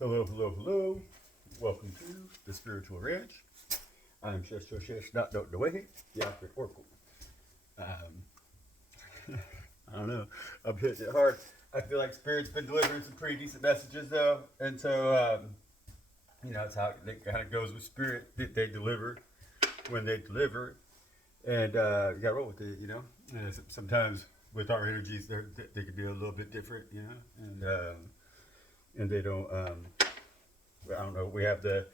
Hello, hello, hello. Welcome to the Spiritual Ranch. I'm not the way, the Alfred Oracle. Um, I don't know. I'm hitting it hard. I feel like Spirit's been delivering some pretty decent messages though, and so it's how it kind of goes with Spirit. They deliver when they deliver, and you got to roll with it, And sometimes with our energies, they could be a little bit different, and they don't. I don't know. We have the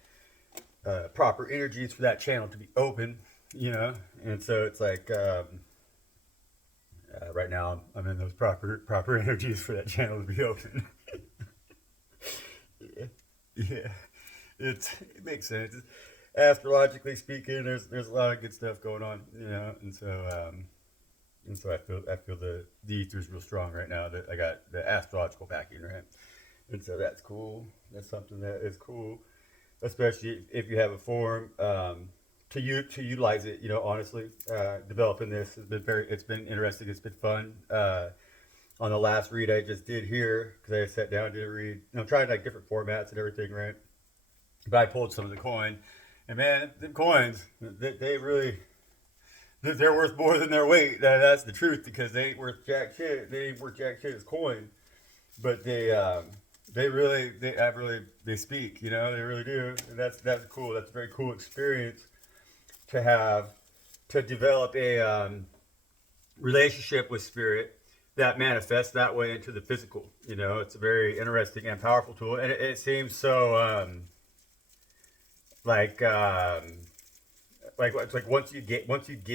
proper energies for that channel to be open, and so it's like right now I'm in those proper energies for that channel to be open. Yeah, yeah, it makes sense. Astrologically speaking, there's a lot of good stuff going on, and so I feel the ether's real strong right now. That I got the astrological backing, right, and so that's cool. That's something that is cool, especially if you have a form to utilize it. Honestly, developing this has been it's been interesting. It's been fun. On the last read I just did here, because I sat down and did a read, trying like different formats and everything, right? But I pulled some of the coin, and man, the coins they really they're worth more than their weight. That's the truth, because they ain't worth jack shit. They ain't worth jack shit as coin, but they speak. They really do, and that's cool. That's a very cool experience to have, to develop a relationship with spirit that manifests that way into the physical. It's a very interesting and powerful tool, and it seems so like it's like once you get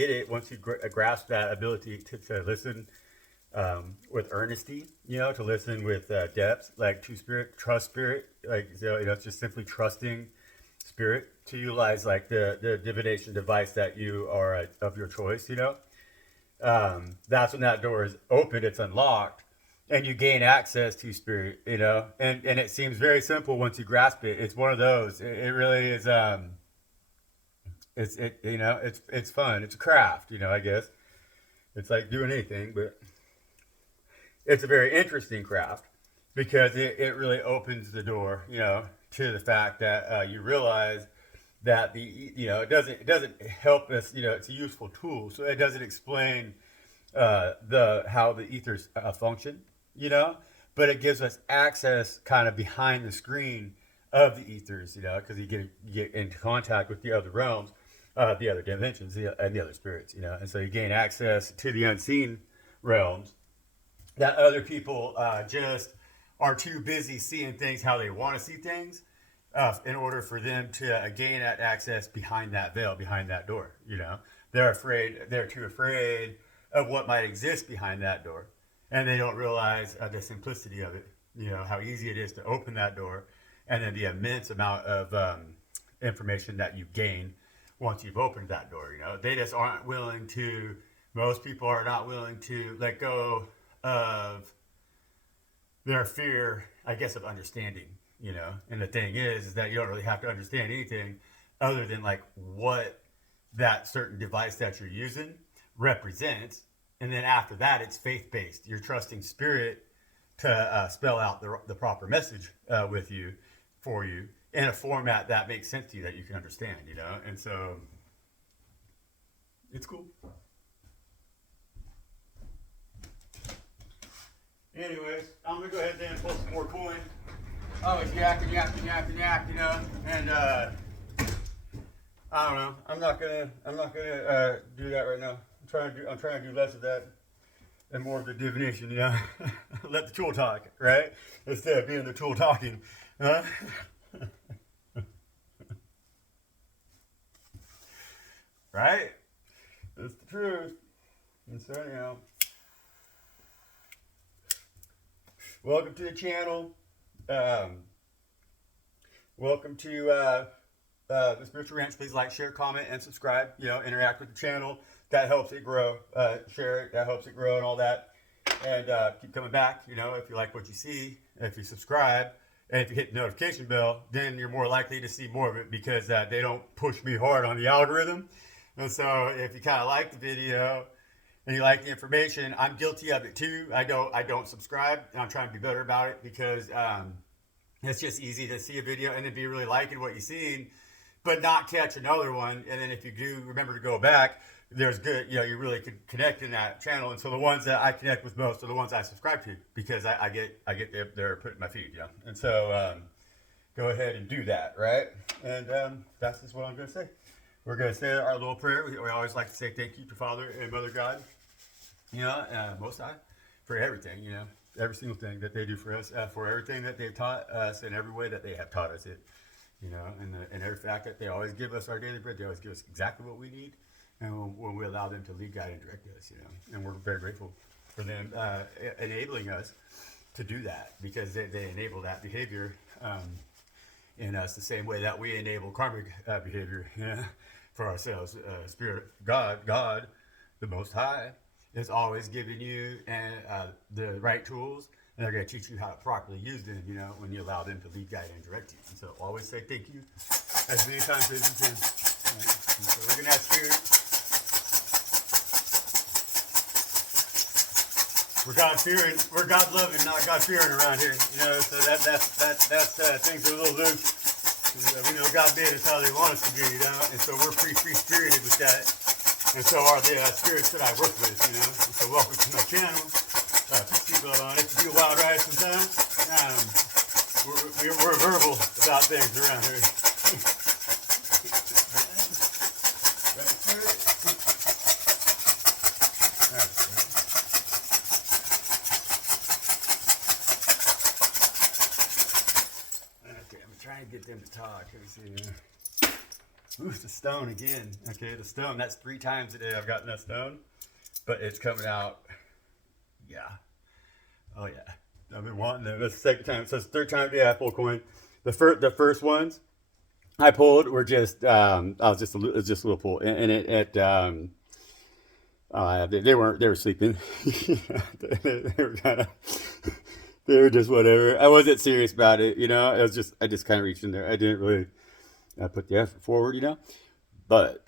it, once you grasp that ability to listen with earnesty, to listen with depth, like to spirit, trust spirit, like it's just simply trusting spirit to utilize like the divination device that you are of your choice. That's when that door is opened, it's unlocked, and you gain access to spirit. And it seems very simple once you grasp it. It's one of those. It really is. It's fun. It's a craft. I guess it's like doing anything, but it's a very interesting craft, because it really opens the door, to the fact that you realize that it doesn't help us. It's a useful tool, so it doesn't explain the how the ethers function, but it gives us access kind of behind the screen of the ethers, because you get into contact with the other realms, the other dimensions, and the other spirits, and so you gain access to the unseen realms that other people just are too busy seeing things how they want to see things, in order for them to gain that access behind that veil, behind that door. They're too afraid of what might exist behind that door, and they don't realize the simplicity of it. How easy it is to open that door, and then the immense amount of information that you gain once you've opened that door. They just aren't willing to. Most people are not willing to let go of their fear, I guess, of understanding. And the thing is that you don't really have to understand anything other than like what that certain device that you're using represents, and then after that, it's faith based. You're trusting spirit to spell out the proper message with you, for you, in a format that makes sense to you, that you can understand. And so it's cool. Anyways, I'm gonna go ahead and pull some more coin. Oh, it's yak, and I don't know. I'm not gonna do that right now. I'm trying to do less of that and more of the divination. Let the tool talk, right? Instead of being the tool talking, huh? Right? That's the truth. And so anyhow, welcome to the channel. Welcome to the Spiritual Ranch. Please like, share, comment, and subscribe. Interact with the channel. That helps it grow. Share it. That helps it grow and all that. And keep coming back. If you like what you see, if you subscribe, and if you hit the notification bell, then you're more likely to see more of it, because they don't push me hard on the algorithm. And so if you kind of like the video and you like the information, I'm guilty of it too. I don't subscribe, and I'm trying to be better about it, because It's just easy to see a video and then be really liking what you've seen, but not catch another one. And then if you do remember to go back, there's good, you really could connect in that channel. And so the ones that I connect with most are the ones I subscribe to because I get they're put in my feed, And so go ahead and do that, right? And that's just what I'm going to say. We're going to say our little prayer. We always like to say thank you to Father and Mother God, Most High, for everything, every single thing that they do for us, for everything that they've taught us in every way that they have taught us it, and every fact that they always give us our daily bread. They always give us exactly what we need, and when we allow them to lead, guide, and direct us, and we're very grateful for them enabling us to do that because they enable that behavior in us the same way that we enable karmic behavior for ourselves. Spirit, God, the Most High, is always giving you the right tools, and they're going to teach you how to properly use them, when you allow them to lead, guide, and direct you. And so always say thank you as many times as you can. Right? So we're going to ask Spirit. We're God loving, not God fearing around here. So that's things are a little loose. We know God made us how they want us to be, and so we're pretty free spirited with that. And so are the spirits that I work with, And so welcome to my channel. Put seatbelt on. It can be a wild ride sometimes. We're verbal about things around here. Right, Spirit? All right, Spirit. Okay, I'm trying to get them to talk. Let me see. Ooh, it's the stone again. Okay, the stone. That's 3 times today I've gotten that stone. But it's coming out. Yeah. Oh, yeah. I've been wanting them. That's the second time. So it's the 3rd time today I pulled coin. The first ones I pulled were just, it was just a little pull. And they were sleeping. they were kind of, they were just whatever. I wasn't serious about it, It was I just kind of reached in there. I didn't really put the effort forward, But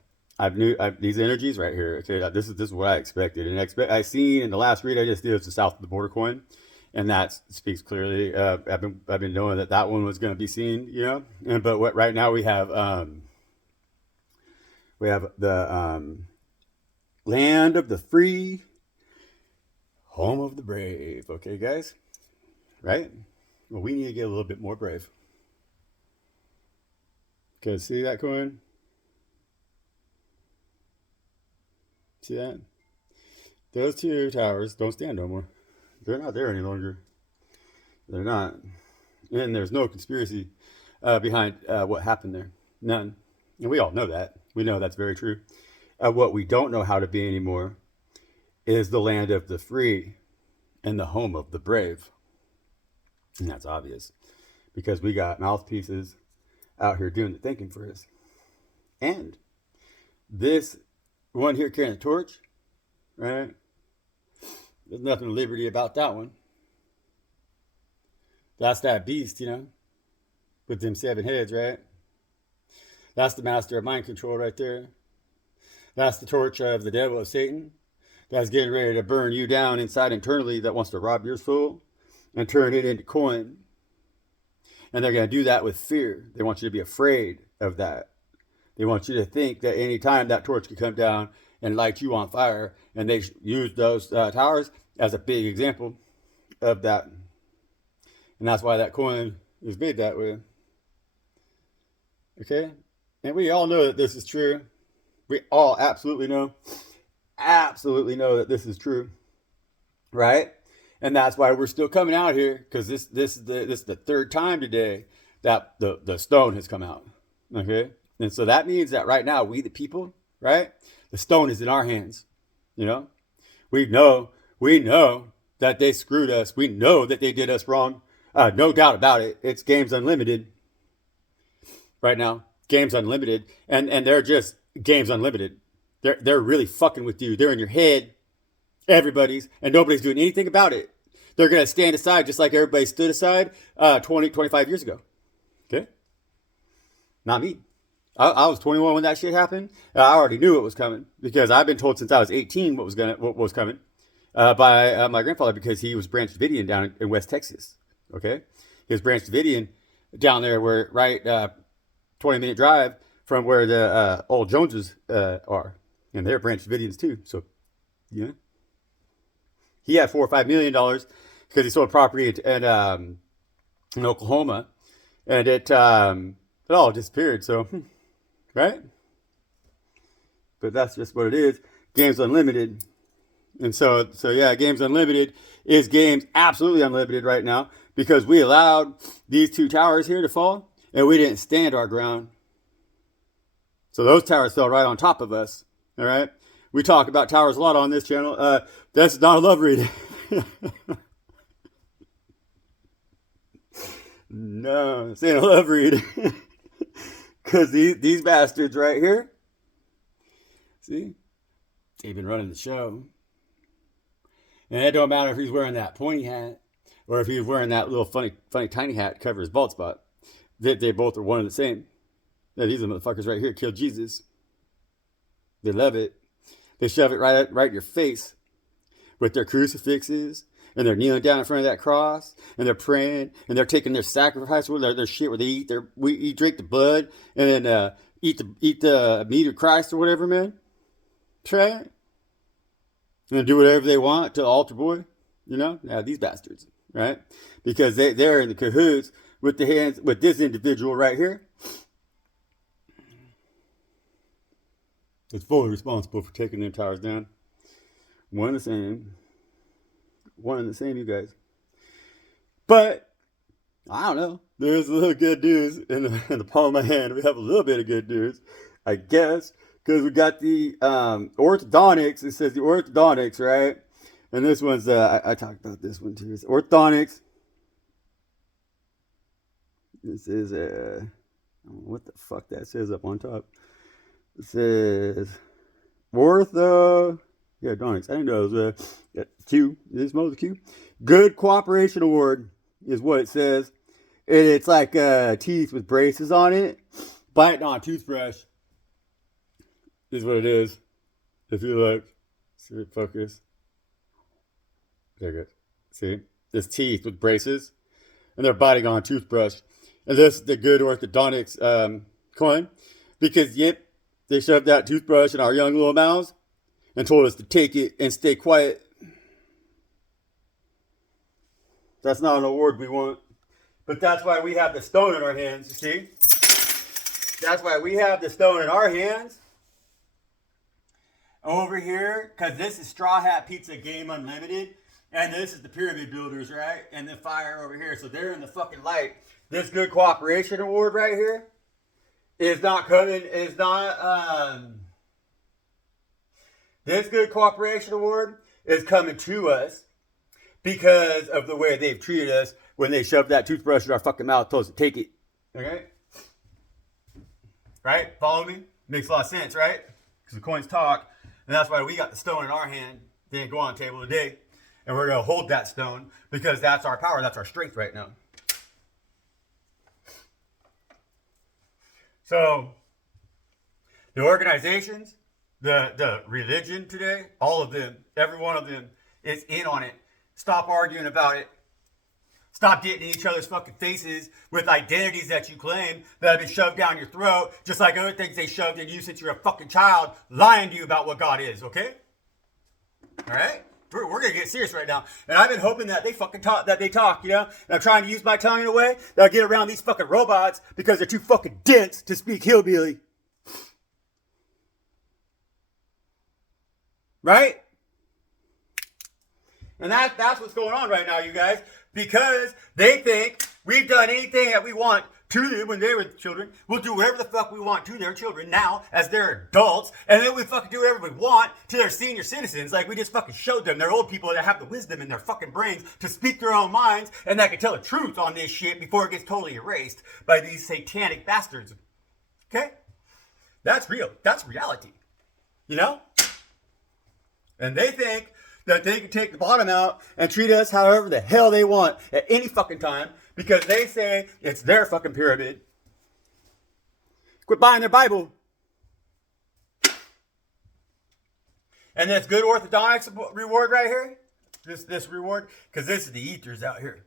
these energies right here. Okay, this is what I expected, and I seen in the last read I just did was the south of the border coin, and that speaks clearly. I've been knowing that one was going to be seen, but what right now we have the land of the free, home of the brave. Okay, guys, right? Well, we need to get a little bit more brave. Okay, see that coin? See that? Those 2 towers don't stand no more. They're not there any longer. They're not. And there's no conspiracy behind what happened there. None. And we all know that. We know that's very true. What we don't know how to be anymore is the land of the free and the home of the brave. And that's obvious because we got mouthpieces out here doing the thinking for us. And this one here carrying the torch, right? There's nothing liberty about that one. That's that beast, with them 7 heads, right? That's the master of mind control right there. That's the torch of the devil of Satan. That's getting ready to burn you down inside internally, that wants to rob your soul and turn it into coin. And they're going to do that with fear. They want you to be afraid of that. They want you to think that any time that torch could come down and light you on fire. And they use those towers as a big example of that. And that's why that coin is made that way. Okay? And we all know that this is true. We all absolutely know that this is true. Right? And that's why we're still coming out here, because this is the 3rd time today that the stone has come out. Okay? And so that means that right now, we the people, right? The stone is in our hands. We know that they screwed us. We know that they did us wrong. No doubt about it. It's Games Unlimited right now. Games Unlimited. And they're just Games Unlimited. They're really fucking with you. They're in your head. Everybody's, and nobody's doing anything about it. They're going to stand aside just like everybody stood aside 25 years ago. Okay? Not me. I was 21 when that shit happened. I already knew it was coming because I've been told since I was 18 what was coming by my grandfather, because he was Branch Davidian down in West Texas. Okay? He was Branch Davidian, down there where, right, 20-minute drive from where the old Joneses are. And they're Branch Davidians too. So, yeah. He had $4 or $5 million because he sold property in Oklahoma. And it all disappeared. So, right? But that's just what it is. Games Unlimited. And so yeah, Games Unlimited is Games Absolutely Unlimited right now because we allowed these two towers here to fall and we didn't stand our ground. So those towers fell right on top of us. All right. We talk about towers a lot on this channel. That's not a love reading. No, it's ain't a love reading. Because these bastards right here, see, they've been running the show. And it don't matter if he's wearing that pointy hat or if he's wearing that little funny tiny hat to cover his bald spot. They both are one and the same. Yeah, these are the motherfuckers right here killed Jesus. They love it. They shove it right in your face with their crucifixes, and they're kneeling down in front of that cross, and they're praying, and they're taking their sacrifice with their shit where they drink the blood, and then eat the meat of Christ or whatever, man. Try it. And do whatever they want to the altar boy, you know? Now these bastards, right? Because they're in the cahoots with this individual right here. It's fully responsible for taking them towers down. One and the same. One and the same, you guys. But, I don't know. There's a little good news in the palm of my hand. We have a little bit of good news, I guess. Because we got the orthodontics. It says the orthodontics, right? And this one's, I talked about this one too. It's orthodontics. This is, I don't know what the fuck that says up on top. It says orthodontics. I didn't know it was a Q. This was a Q. Good Cooperation Award is what it says. And it's like teeth with braces on it. Biting on a toothbrush is what it is. If you look, see it focus. There it goes. See? It's teeth with braces. And they're biting on a toothbrush. And this is the Good Orthodontics coin. Because, yep, they shoved that toothbrush in our young little mouths and told us to take it and stay quiet. That's not an award we want. But that's why we have the stone in our hands, you see? That's why we have the stone in our hands. Over here, because this is Straw Hat Pizza Game Unlimited. And this is the Pyramid Builders, right? And the fire over here. So they're in the fucking light. This Good Cooperation Award right here is not coming, this Good Cooperation Award is coming to us because of the way they've treated us when they shoved that toothbrush in our fucking mouth, told us to take it. Okay? Right? Follow me? Makes a lot of sense, right? Because the coins talk. And that's why we got the stone in our hand. They didn't go on the table today. And we're going to hold that stone because that's our power. That's our strength right now. So, the organizations, the religion today, all of them, every one of them is in on it. Stop arguing about it. Stop getting in each other's fucking faces with identities that you claim that have been shoved down your throat, just like other things they shoved in you since you're a fucking child, lying to you about what God is, okay? All right? We're going to get serious right now. And I've been hoping that they fucking talk, you know? And I'm trying to use my tongue in a way that I get around these fucking robots because they're too fucking dense to speak hillbilly. Right? And that's what's going on right now, you guys. Because they think we've done anything that we want to them when they were children. We'll do whatever the fuck we want to their children now as they're adults. And then we fucking do whatever we want to their senior citizens. Like we just fucking showed them. They're old people that have the wisdom in their fucking brains to speak their own minds. And that can tell the truth on this shit before it gets totally erased by these satanic bastards. Okay? That's real. That's reality. You know? And they think that they can take the bottom out and treat us however the hell they want at any fucking time because they say it's their fucking pyramid. Quit buying their Bible. And this Good Orthodontics reward right here, this reward, because this is the ethers out here.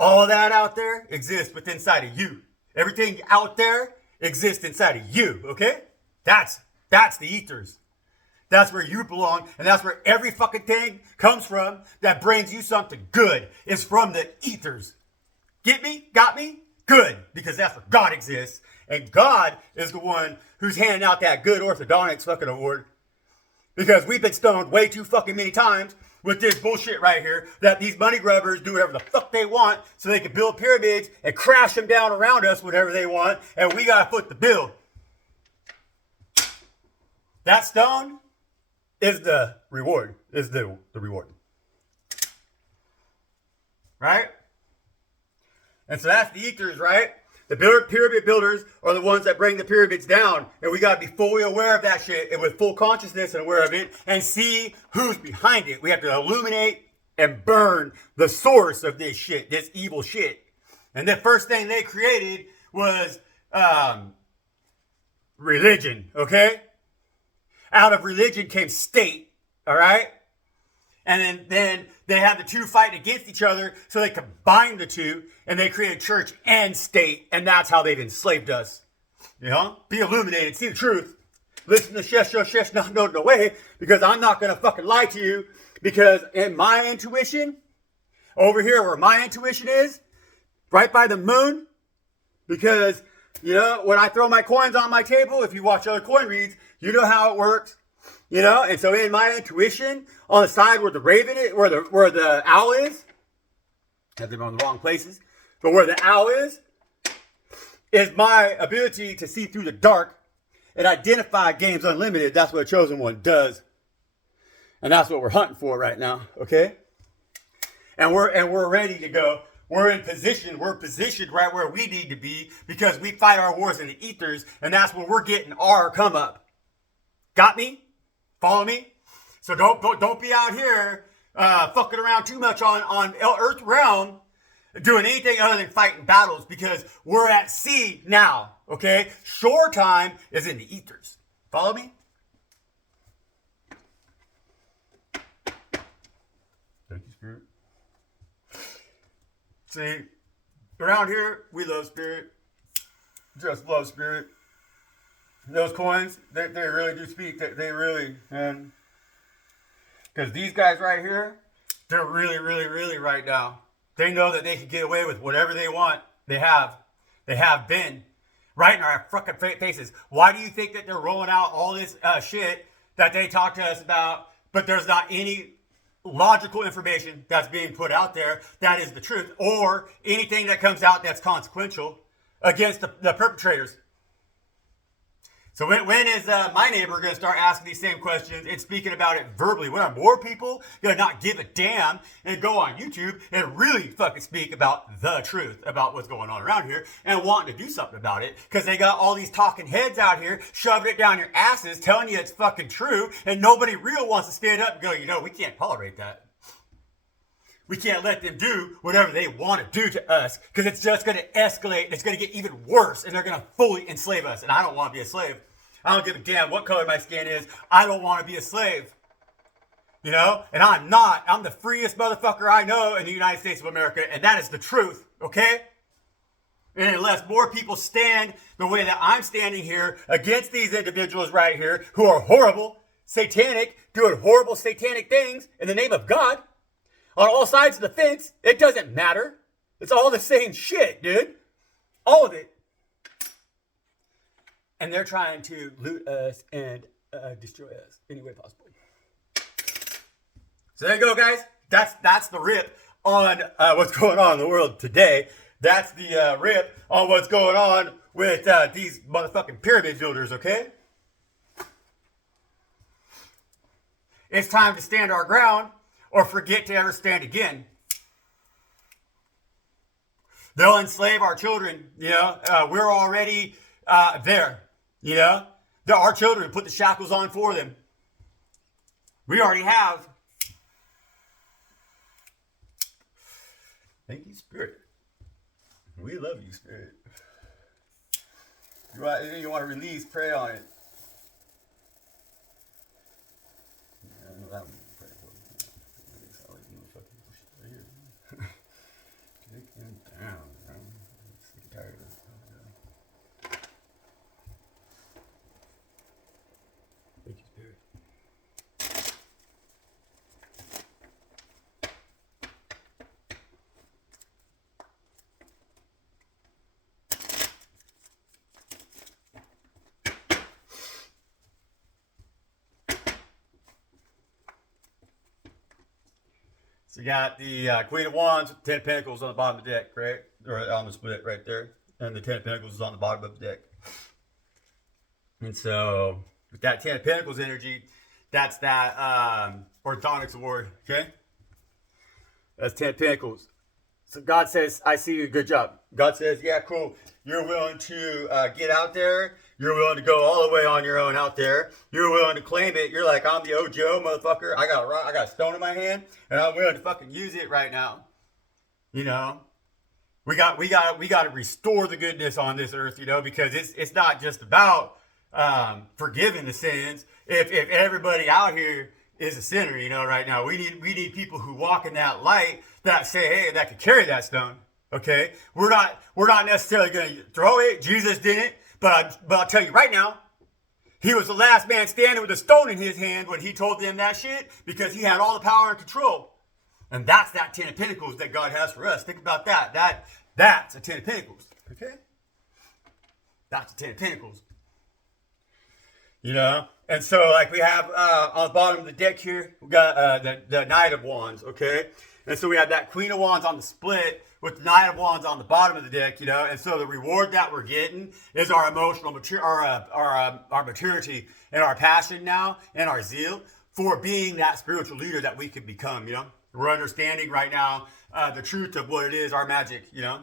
All that out there exists within inside of you. Everything out there exists inside of you, okay? That's the ethers. That's where you belong, and that's where every fucking thing comes from that brings you something good. It's from the ethers. Get me? Got me? Good. Because that's where God exists. And God is the one who's handing out that good orthodontics fucking award. Because we've been stoned way too fucking many times with this bullshit right here that these money grubbers do whatever the fuck they want so they can build pyramids and crash them down around us whatever they want, and we gotta foot the bill. That stone is the reward. Is the reward. Right? And so that's the ethers, right? The pyramid builders are the ones that bring the pyramids down. And we got to be fully aware of that shit and with full consciousness and aware of it and see who's behind it. We have to illuminate and burn the source of this shit, this evil shit. And the first thing they created was religion, okay? Out of religion came state, all right? And then they had the two fighting against each other, so they combined the two, and they created church and state, and that's how they've enslaved us. You know? Be illuminated, see the truth. Listen to Shesh, not know the way, because I'm not going to fucking lie to you, because in my intuition, over here where my intuition is, right by the moon, because, you know, when I throw my coins on my table, if you watch other coin reads, you know how it works. You know, and so in my intuition, on the side where the raven is, where the owl is, I have them on the wrong places, but where the owl is my ability to see through the dark and identify games unlimited. That's what a chosen one does, and that's what we're hunting for right now. Okay, and we're ready to go. We're in position. We're positioned right where we need to be because we fight our wars in the ethers, and that's where we're getting our come up. Got me? Follow me? So don't be out here fucking around too much on Earth realm doing anything other than fighting battles because we're at sea now, okay? Shore time is in the ethers. Follow me? Thank you, Spirit. See, around here, we love Spirit. Just love Spirit. Those coins, they really do speak. They really, man. Because these guys right here, they're really, really, really right now. They know that they can get away with whatever they want. They have. They have been. Right in our fucking faces. Why do you think that they're rolling out all this shit that they talk to us about, but there's not any logical information that's being put out there that is the truth, or anything that comes out that's consequential against the perpetrators? So when is my neighbor going to start asking these same questions and speaking about it verbally? When are more people going to not give a damn and go on YouTube and really fucking speak about the truth about what's going on around here and wanting to do something about it? Because they got all these talking heads out here shoving it down your asses, telling you it's fucking true, and nobody real wants to stand up and go, you know, we can't tolerate that. We can't let them do whatever they want to do to us because it's just going to escalate and it's going to get even worse and they're going to fully enslave us. And I don't want to be a slave. I don't give a damn what color my skin is. I don't want to be a slave. You know? And I'm not. I'm the freest motherfucker I know in the United States of America. And that is the truth. Okay? And unless more people stand the way that I'm standing here against these individuals right here who are horrible, satanic, doing horrible satanic things in the name of God on all sides of the fence, it doesn't matter. It's all the same shit, dude. All of it. And they're trying to loot us and destroy us any way possible. So there you go, guys. That's the rip on what's going on in the world today. That's the rip on what's going on with these motherfucking pyramid builders, okay? It's time to stand our ground or forget to ever stand again. They'll enslave our children, you know. We're already there. You know, they're our children. Put the shackles on for them. We already have. Thank you, Spirit. We love you, Spirit. You want to release, pray on it. Yeah, I know that one. Pray for it. I like fucking right here. So you got the Queen of Wands with 10 Pentacles on the bottom of the deck, right? Or on the split right there. And the 10 Pentacles is on the bottom of the deck. And so, with that 10 Pentacles energy, that's that Orthodox Award, okay? That's 10 Pentacles. So God says, I see you, good job. God says, yeah, cool. You're willing to get out there. You're willing to go all the way on your own out there. You're willing to claim it. You're like, I'm the OGO, motherfucker. I got a stone in my hand, and I'm willing to fucking use it right now. You know? We got to restore the goodness on this earth, you know, because it's not just about forgiving the sins. If everybody out here is a sinner, you know, right now, we need people who walk in that light that say, hey, that could carry that stone. Okay, we're not necessarily going to throw it. Jesus didn't, but I'll tell you right now, he was the last man standing with a stone in his hand when he told them that shit, because he had all the power and control. And that's that 10 of Pentacles that God has for us. Think about that. That's a 10 of Pentacles. Okay, that's a 10 of Pentacles. You know, and so like we have on the bottom of the deck here, we got the Knight of Wands. Okay, and so we have that Queen of Wands on the split with the Knight of Wands on the bottom of the deck. You know, and so the reward that we're getting is our emotional our maturity and our passion now and our zeal for being that spiritual leader that we could become. You know, we're understanding right now the truth of what it is, our magic. You know,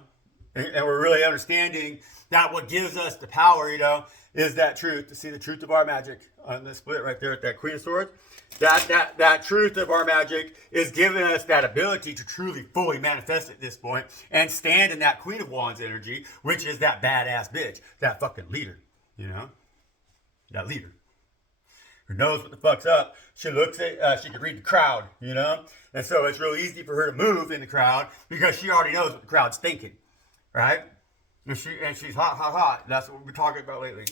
and we're really understanding that what gives us the power, you know, is that truth, to see the truth of our magic on this split right there at that Queen of Swords. That truth of our magic is giving us that ability to truly, fully manifest at this point and stand in that Queen of Wands energy, which is that badass bitch, that fucking leader, you know? That leader who knows what the fuck's up. She looks at, she can read the crowd, you know? And so it's real easy for her to move in the crowd because she already knows what the crowd's thinking, right? And she's hot. That's what we've been talking about lately.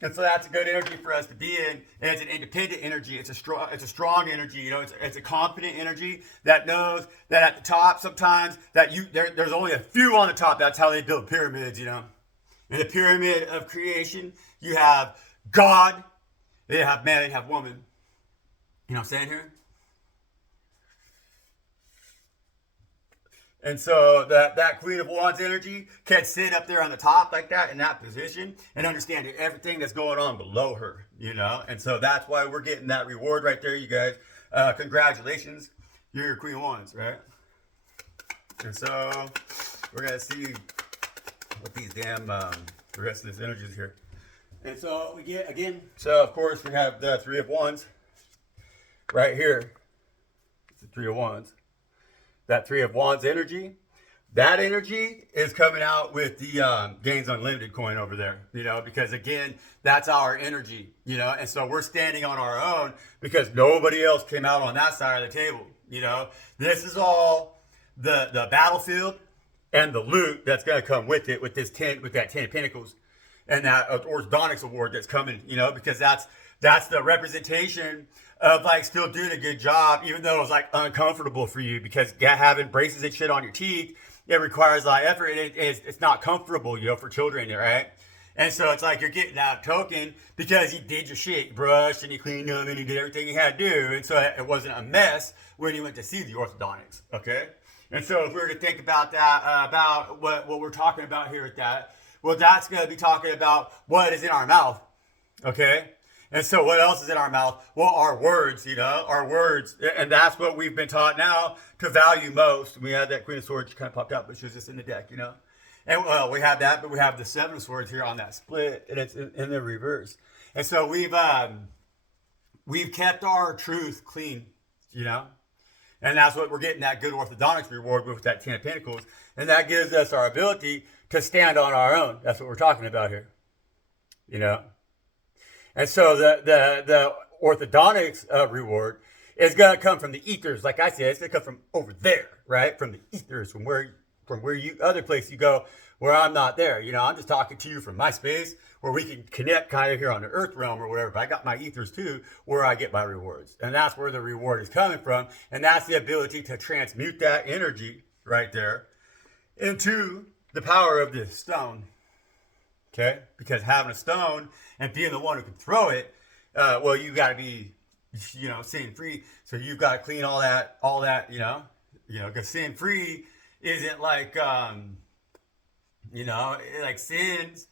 And so that's a good energy for us to be in. And it's an independent energy. It's a strong energy. You know, it's a confident energy that knows that at the top sometimes that there's only a few on the top. That's how they build pyramids. You know, in the pyramid of creation, you have God, they have man, they have woman. You know what I'm saying here? And so that Queen of Wands energy can sit up there on the top like that in that position and understand everything that's going on below her, you know? And so that's why we're getting that reward right there, you guys. Congratulations. You're your Queen of Wands, right? And so we're going to see what these damn, the rest of this energy is here. And so we get, again, so of course we have the Three of Wands right here. It's the Three of Wands. That Three of Wands energy, that energy is coming out with the Gains Unlimited coin over there, you know, because again, that's our energy, you know, and so we're standing on our own because nobody else came out on that side of the table, you know. This is all the battlefield and the loot that's going to come with it, with that 10 of Pentacles and that Orthodox Award that's coming, you know, because that's the representation of like still doing a good job, even though it's like uncomfortable for you, because having braces and shit on your teeth, it requires a lot of effort. It's not comfortable, you know, for children, right? And so it's like you're getting that token because you did your shit, you brushed and you cleaned them and you did everything you had to do, and so it wasn't a mess when you went to see the orthodontics, okay? And so if we were to think about that, about what we're talking about here at that, well, that's going to be talking about what is in our mouth, okay? And so what else is in our mouth? Well, our words, you know, our words. And that's what we've been taught now to value most. We had that Queen of Swords kind of popped out, but she was just in the deck, you know. And well, we have that, but we have the Seven of Swords here on that split, and it's in the reverse. And so we've kept our truth clean, you know. And that's what we're getting, that good orthodontics reward with that 10 of Pentacles. And that gives us our ability to stand on our own. That's what we're talking about here, you know. And so the orthodontics reward is going to come from the ethers. Like I said, it's going to come from over there, right? From the ethers, from where you, other place you go where I'm not there. You know, I'm just talking to you from my space where we can connect kind of here on the earth realm or whatever. But I got my ethers too, where I get my rewards. And that's where the reward is coming from. And that's the ability to transmute that energy right there into the power of this stone. Okay, because having a stone and being the one who can throw it, well, you got to be sin free. So you've got to clean all that, because sin free isn't like, like sins,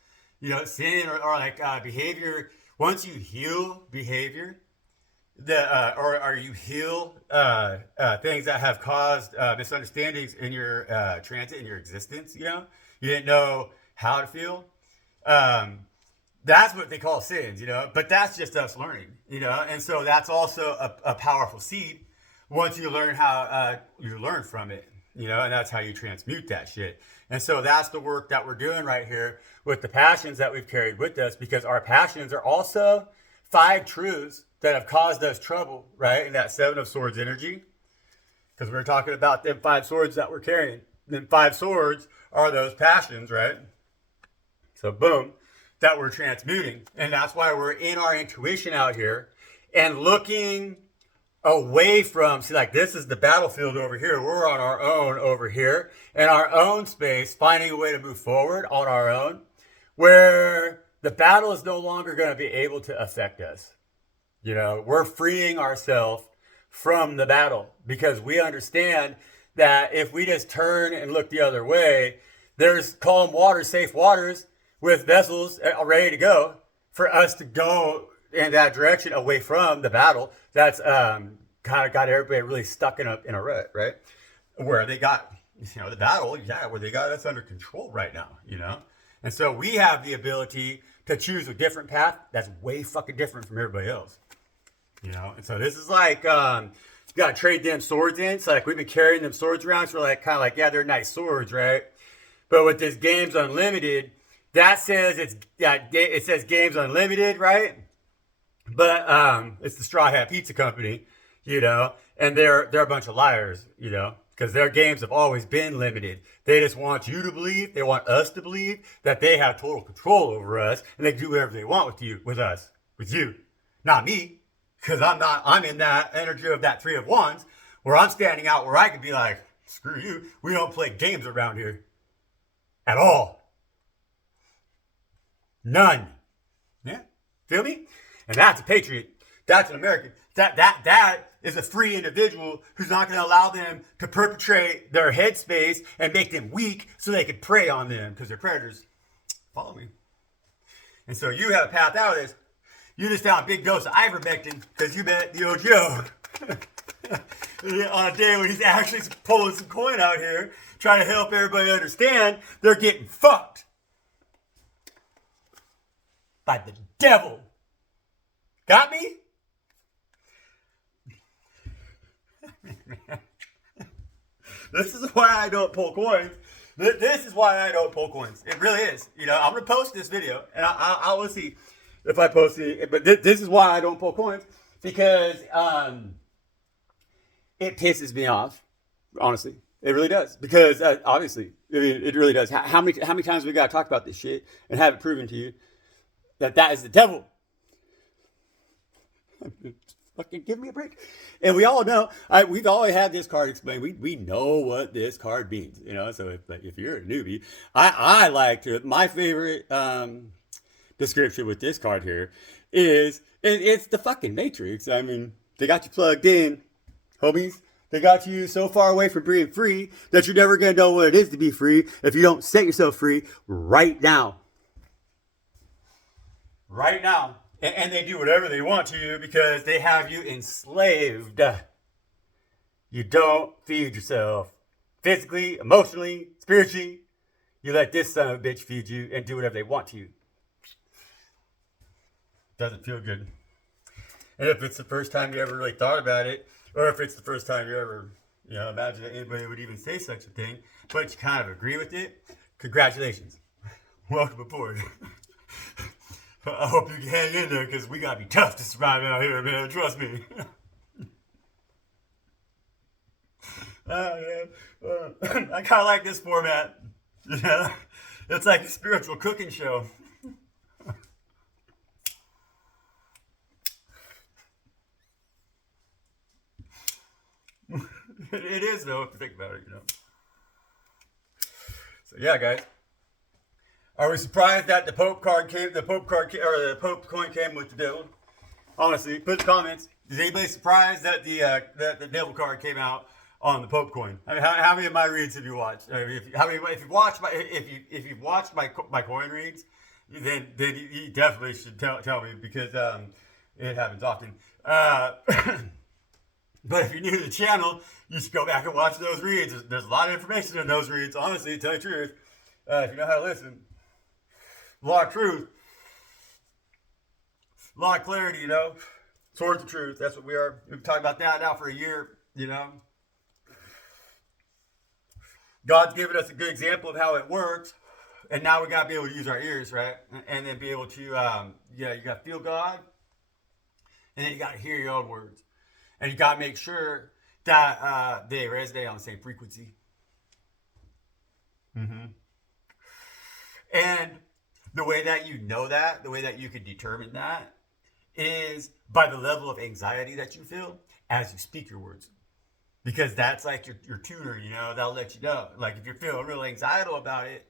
sin or like behavior. Once you heal behavior, or you heal things that have caused misunderstandings in your transit, in your existence, you didn't know how to feel. That's what they call sins, but that's just us learning, and so that's also a powerful seed once you learn how you learn from it, and that's how you transmute that shit. And so that's the work that we're doing right here with the passions that we've carried with us, because our passions are also 5 truths that have caused us trouble, right? In that 7 of Swords energy, because we're talking about them 5 swords that we're carrying. Them 5 swords are those passions, right? So boom, that we're transmuting. And that's why we're in our intuition out here and looking away from, see, like this is the battlefield over here. We're on our own over here in our own space, finding a way to move forward on our own, where the battle is no longer going to be able to affect us. We're freeing ourselves from the battle because we understand that if we just turn and look the other way, there's calm waters, safe waters with vessels ready to go for us to go in that direction away from the battle. That's kind of got everybody really stuck in a rut, right? Where they got, the battle, where they got us under control right now, And so we have the ability to choose a different path that's way fucking different from everybody else. And so this is like, you got to trade them swords in. So like we've been carrying them swords around. So we're like, kind of like, yeah, they're nice swords, right? But with this Games Unlimited, that says it says Games Unlimited, right? But it's the Straw Hat Pizza Company, and they're a bunch of liars, because their games have always been limited. They just want you to believe, they want us to believe that they have total control over us and they can do whatever they want with us, with you, not me. Because I'm in that energy of that 3 of Wands where I'm standing out where I could be like, screw you. We don't play games around here at all. None. Yeah. Feel me? And that's a patriot. That's an American. That is a free individual who's not going to allow them to perpetrate their headspace and make them weak so they can prey on them because they're predators. Follow me. And so you have a path out of this. You just found a big dose of ivermectin because you met the OGO on a day when he's actually pulling some coin out here, trying to help everybody understand they're getting fucked by the devil. Got me? This is why I don't pull coins. This is why I don't pull coins. It really is. I'm going to post this video, and I will see if I post it. But this is why I don't pull coins, because it pisses me off, honestly. It really does. Because, obviously, it really does. How many times we got to talk about this shit and have it proven to you that is the devil? Fucking give me a break. And we all know, we've always had this card explained. We know what this card means, So if you're a newbie, I like to, my favorite description with this card here is it's the fucking Matrix. I mean, they got you plugged in, homies. They got you so far away from being free that you're never going to know what it is to be free if you don't set yourself free right now. Right now. And they do whatever they want to you because they have you enslaved. You don't feed yourself physically, emotionally, spiritually. You let this son of a bitch feed you and do whatever they want to you. Doesn't feel good. And if it's the first time you ever really thought about it, or if it's the first time you ever, imagine that anybody would even say such a thing, but you kind of agree with it, congratulations. Welcome aboard. I hope you can hang in there because we gotta be tough to survive out here, man. Trust me. I kind of like this format. It's like a spiritual cooking show. It is though, if you think about it, So yeah, guys. Are we surprised that the Pope coin came with the devil? Honestly, put in the comments. Is anybody surprised that the devil card came out on the Pope coin? I mean, how many of my reads have you watched? I mean, if you've watched my coin reads, then you definitely should tell me, because it happens often. But if you're new to the channel, you should go back and watch those reads. There's a lot of information in those reads. Honestly, to tell you the truth, if you know how to listen, a lot of truth, a lot of clarity. Swords of truth. That's what we are. We've talked about that now for a year. God's given us a good example of how it works, and now we got to be able to use our ears, right? And then be able to, you got to feel God, and then you got to hear your own words. And you got to make sure that they resonate on the same frequency. Mm-hmm. And the way that you know that, the way that you can determine that, is by the level of anxiety that you feel as you speak your words. Because that's like your tuner, that'll let you know. Like if you're feeling real anxietal about it,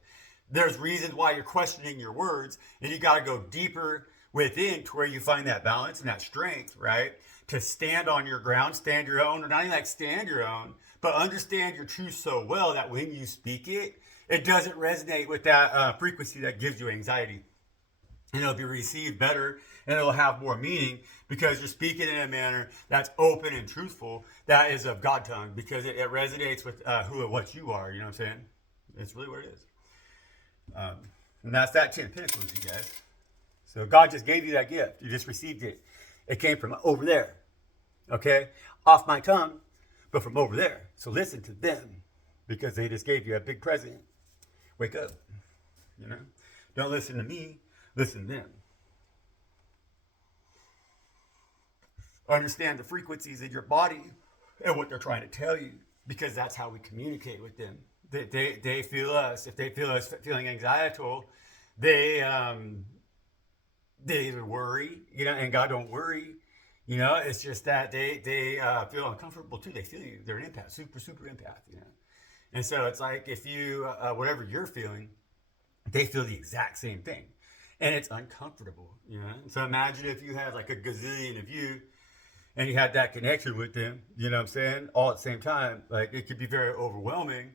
there's reasons why you're questioning your words, and you got to go deeper within to where you find that balance and that strength, right? To stand on your ground, stand your own, or not even like stand your own, but understand your truth so well that when you speak it, it doesn't resonate with that frequency that gives you anxiety. And it'll be received better, and it'll have more meaning because you're speaking in a manner that's open and truthful, that is of God tongue, because it resonates with who and what you are. You know what I'm saying? It's really what it is. And that's that 10 Pentacles, you guys. So God just gave you that gift. You just received it. It came from over there, okay? Off my tongue, but from over there. So listen to them, because they just gave you a big present. Wake up, Don't listen to me, listen to them. Understand the frequencies in your body and what they're trying to tell you, because that's how we communicate with them. They feel us. If they feel us feeling anxietal, they either worry, and God don't worry. It's just that they feel uncomfortable too. They feel you. They're an empath, super empath. And so it's like if you whatever you're feeling, they feel the exact same thing, and it's uncomfortable. So imagine if you had like a gazillion of you, and you had that connection with them. You know what I'm saying? All at the same time, like it could be very overwhelming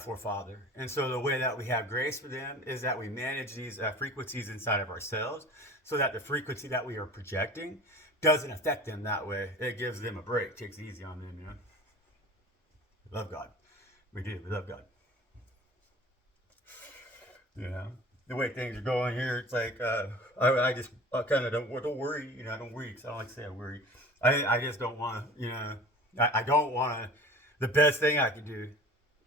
for Father. And so the way that we have grace for them is that we manage these frequencies inside of ourselves, so that the frequency that we are projecting doesn't affect them that way. It gives them a break, takes it easy on them. We love God. We do. We love God. The way things are going here, it's like I just kind of don't worry. I don't worry, because I don't like to say I worry. I just don't want to. I don't want to. The best thing I can do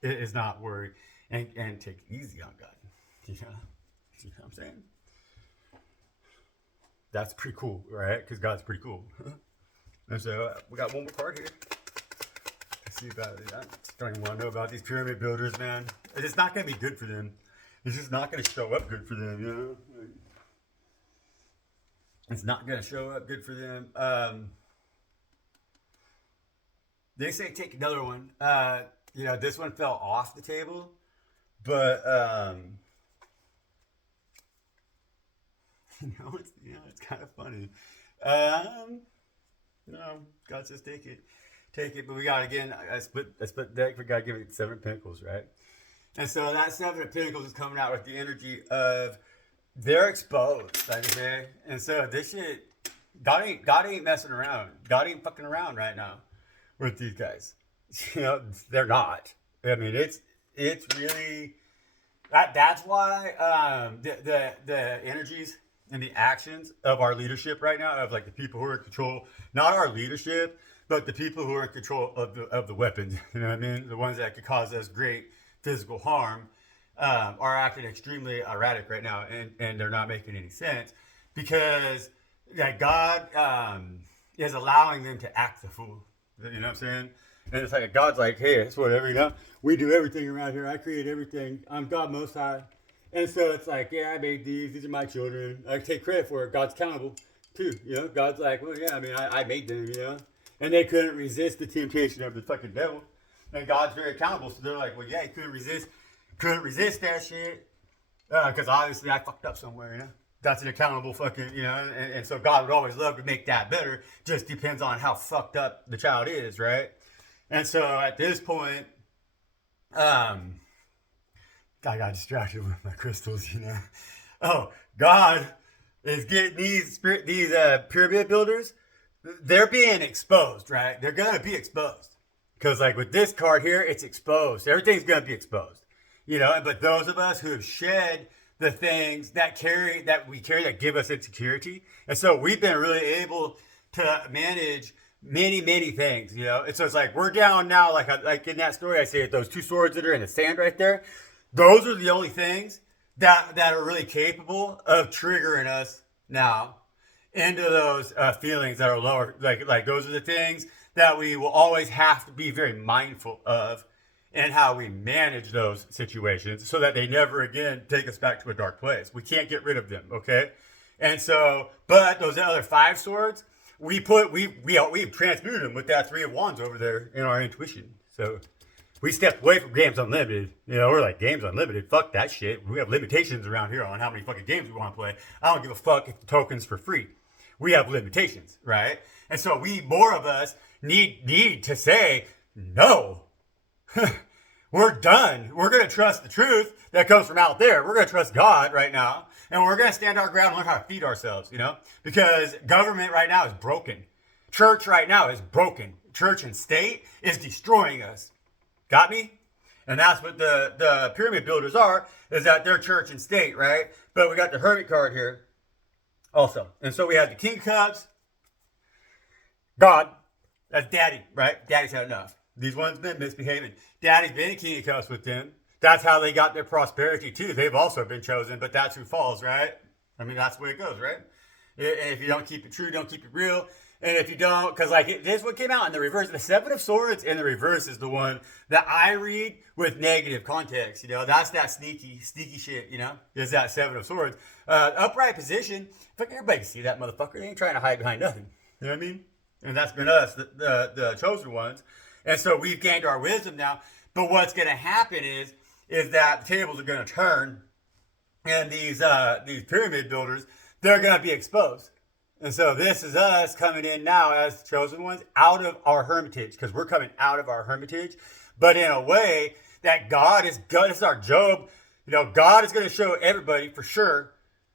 is not worry and take it easy on God. You know what I'm saying? That's pretty cool, right? Because God's pretty cool. And so we got one more card here. Let's see about it. I don't even want to know about these pyramid builders, man. It's not going to be good for them. It's just not going to show up good for them, It's not going to show up good for them. They say take another one. This one fell off the table, but it's kind of funny. God says take it. But we got, again, I split deck. We got to give it 7 Pentacles, right? And so that 7 of Pentacles is coming out with the energy of they're exposed, okay? And so this shit, God ain't messing around. God ain't fucking around right now with these guys. They're not. I mean, it's really that's why the energies and the actions of our leadership right now, of like the people who are in control, not our leadership, but the people who are in control of the weapons. You know what I mean? The ones that could cause us great physical harm are acting extremely erratic right now, and they're not making any sense, because God is allowing them to act the fool. You know what I'm saying? And it's like God's like, hey, it's whatever, we do everything around here. I create everything. I'm God Most High. And so it's like, yeah, I made these. These are my children. I take credit for it. God's accountable too. God's like, well, yeah, I mean, I made them. And they couldn't resist the temptation of the fucking devil. And God's very accountable. So they're like, well, yeah, he couldn't resist that shit. Because obviously I fucked up somewhere, that's an accountable fucking, you know, and so God would always love to make that better. Just depends on how fucked up the child is, right? And so at this point, um, I got distracted with my crystals, you know. Oh, God is getting these pyramid builders. They're being exposed, right? They're gonna be exposed because, like with this card here, it's exposed. Everything's gonna be exposed, you know. But those of us who have shed the things that we carry that give us insecurity, and so we've been really able to manage many things, you know. And so it's like we're down now, like in that story I say, those two swords that are in the sand right there. Those are the only things that are really capable of triggering us now into those feelings that are lower. Like those are the things that we will always have to be very mindful of and how we manage those situations so that they never again take us back to a dark place. We can't get rid of them, okay? And so, but those other 5 swords, we transmuted them with that 3 of Wands over there in our intuition. So we stepped away from Games Unlimited. You know, we're like, Games Unlimited, fuck that shit. We have limitations around here on how many fucking games we want to play. I don't give a fuck if the token's for free. We have limitations, right? And so more of us need to say, no. We're done. We're going to trust the truth that comes from out there. We're going to trust God right now. And we're going to stand our ground and learn how to feed ourselves, you know? Because government right now is broken. Church right now is broken. Church and state is destroying us. Got me? And that's what the pyramid builders are, is that they're church and state, right? But we got the Hermit card here also. And so we have the King of Cups, God, that's Daddy, right? Daddy's had enough. These ones been misbehaving. Daddy's been a King of Cups with them. That's how they got their prosperity too. They've also been chosen, but that's who falls, right? I mean, that's the way it goes, right? And if you don't keep it true, don't keep it real. And if you don't, because like this is what came out in the reverse. The 7 of Swords in the reverse is the one that I read with negative context. You know, that's that sneaky shit. You know, is that 7 of Swords upright position? Fuck, everybody can see that motherfucker. They ain't trying to hide behind nothing. You know what I mean? And that's been us, the chosen ones. And so we've gained our wisdom now. But what's going to happen is that the tables are going to turn, and these pyramid builders, they're going to be exposed. And so this is us coming in now as chosen ones out of our hermitage, because we're coming out of our hermitage, but in a way that God is good. This is our Job. You know, God is going to show everybody for sure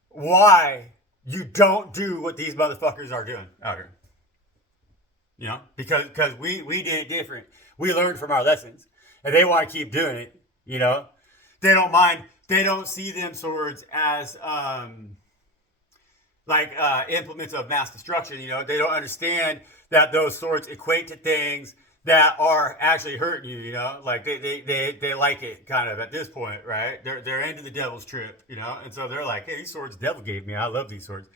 why you don't do what these motherfuckers are doing out here. You know, because we did it different. We learned from our lessons, and they want to keep doing it. You know, they don't mind. They don't see them swords as implements of mass destruction. You know, they don't understand that those swords equate to things that are actually hurting you. You know, like they like it kind of at this point, right? They're into the devil's trip. You know, and so they're like, hey, these swords the devil gave me. I love these swords.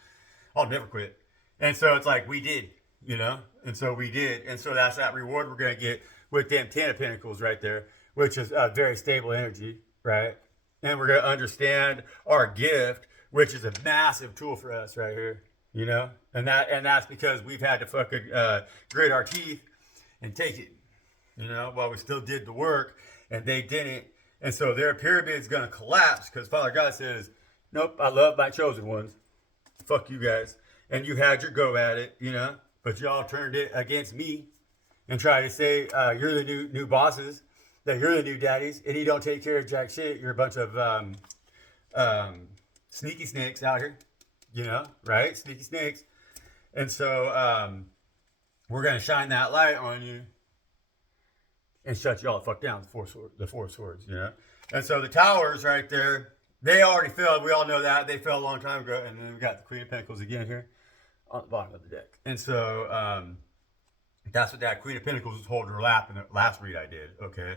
I'll never quit. And so it's like we did. You know, and so we did, and so that's that reward we're gonna get with them 10 of Pentacles right there, which is a very stable energy, right? And we're gonna understand our gift, which is a massive tool for us right here, you know, and that's because we've had to fucking grit our teeth and take it, you know, while we still did the work, and they didn't, and so their pyramid's gonna collapse because Father God says, nope, I love my chosen ones, fuck you guys, and you had your go at it, you know. But y'all turned it against me and tried to say you're the new bosses, that you're the new daddies, and you don't take care of jack shit. You're a bunch of sneaky snakes out here, you know, right? Sneaky snakes. And so we're going to shine that light on you and shut y'all the fuck down, the four swords, you know? And so the towers right there, they already fell. We all know that. They fell a long time ago. And then we got the Queen of Pentacles again here on the bottom of the deck. And so that's what that Queen of Pentacles was holding her lap in the last read I did, okay?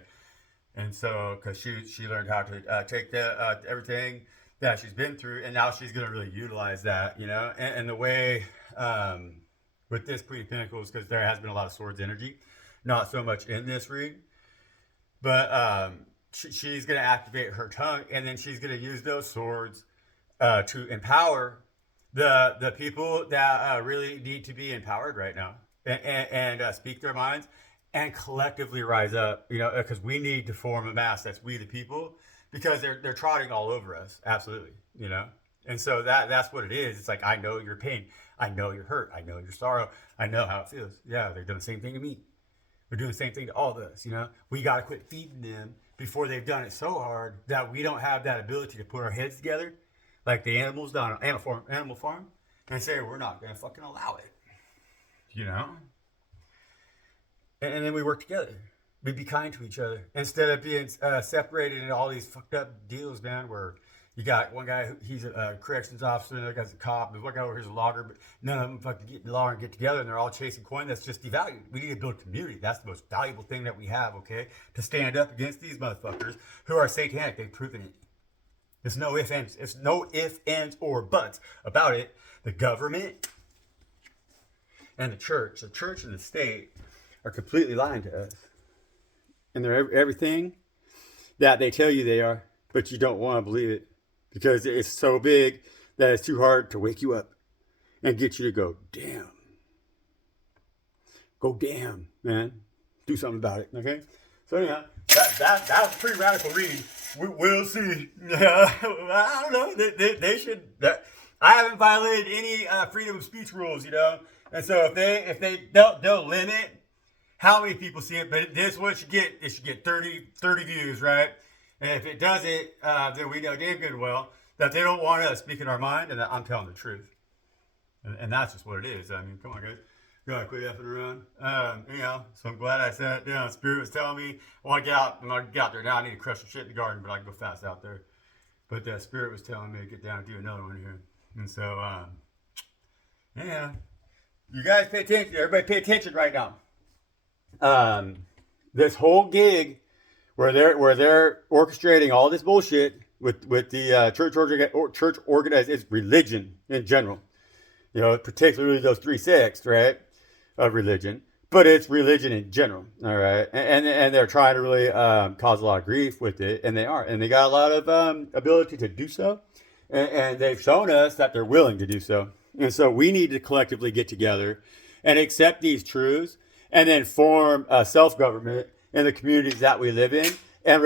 And so, because she learned how to take everything that she's been through, and now she's going to really utilize that, you know? And the way with this Queen of Pentacles, because there has been a lot of swords energy, not so much in this read, but she's going to activate her tongue, and then she's going to use those swords to empower the people that really need to be empowered right now, and speak their minds and collectively rise up, you know, because we need to form a mass that's we the people, because they're trotting all over us, absolutely, you know. And so that's what it is. It's like, I know your pain. I know your hurt. I know your sorrow. I know how it feels. Yeah, they're doing the same thing to me. They're doing the same thing to all of us, you know? We got to quit feeding them before they've done it so hard that we don't have that ability to put our heads together like the animals down on animal farm and say, we're not going to fucking allow it, you know? And then we work together. We be kind to each other instead of being separated into all these fucked up deals, man, where you got one guy, he's a corrections officer, another guy's a cop, there's one guy over here's a logger, but none of them fucking get along and get together, and they're all chasing coin. That's just devalued. We need to build community. That's the most valuable thing that we have, okay? To stand up against these motherfuckers who are satanic. They've proven it. There's no ifs, ands. It's no ifs, ands, or buts about it. The government and the church and the state are completely lying to us. And they're everything that they tell you they are, but you don't want to believe it because it's so big that it's too hard to wake you up and get you to go, damn. Go damn, man. Do something about it, okay? So anyhow, that was a pretty radical read. We'll see. I don't know. They should. I haven't violated any freedom of speech rules, you know. And so if they don't limit how many people see it, but this what should get. It should get 30 views, right? And if it doesn't, then we know damn good well that they don't want us speaking our mind, and that I'm telling the truth. And that's just what it is. I mean, come on, guys. Gotta quit effing around. You know, so I'm glad I sat down. Spirit was telling me, I want to get out. I'm going to get out there now. I need to crush some shit in the garden, but I can go fast out there. But that Spirit was telling me to get down and do another one here. And so, yeah. You guys pay attention. Everybody pay attention right now. This whole gig where they're orchestrating all this bullshit with the church organized, it's religion in general. You know, particularly those 3 sects, right, of religion. But it's religion in general, all right? And they're trying to really cause a lot of grief with it, and they are. And they got a lot of ability to do so. And they've shown us that they're willing to do so. And so we need to collectively get together and accept these truths and then form a self-government in the communities that we live in and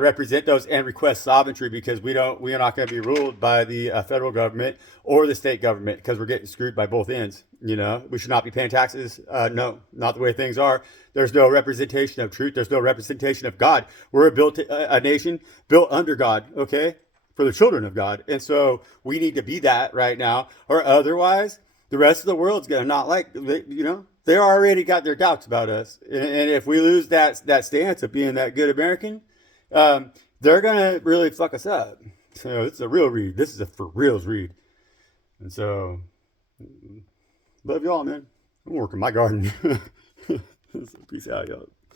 represent those and request sovereignty, because we are not going to be ruled by the federal government or the state government, because we're getting screwed by both ends. You know, we should not be paying taxes. No, not the way things are. There's no representation of truth. There's no representation of God. We're a nation built under God, okay, for the children of God. And so we need to be that right now, or otherwise the rest of the world's going to not like, you know, they already got their doubts about us. And if we lose that stance of being that good American, they're going to really fuck us up. So it's a real read. This is a for reals read. And so, love y'all, man. I'm working my garden. Peace out, y'all.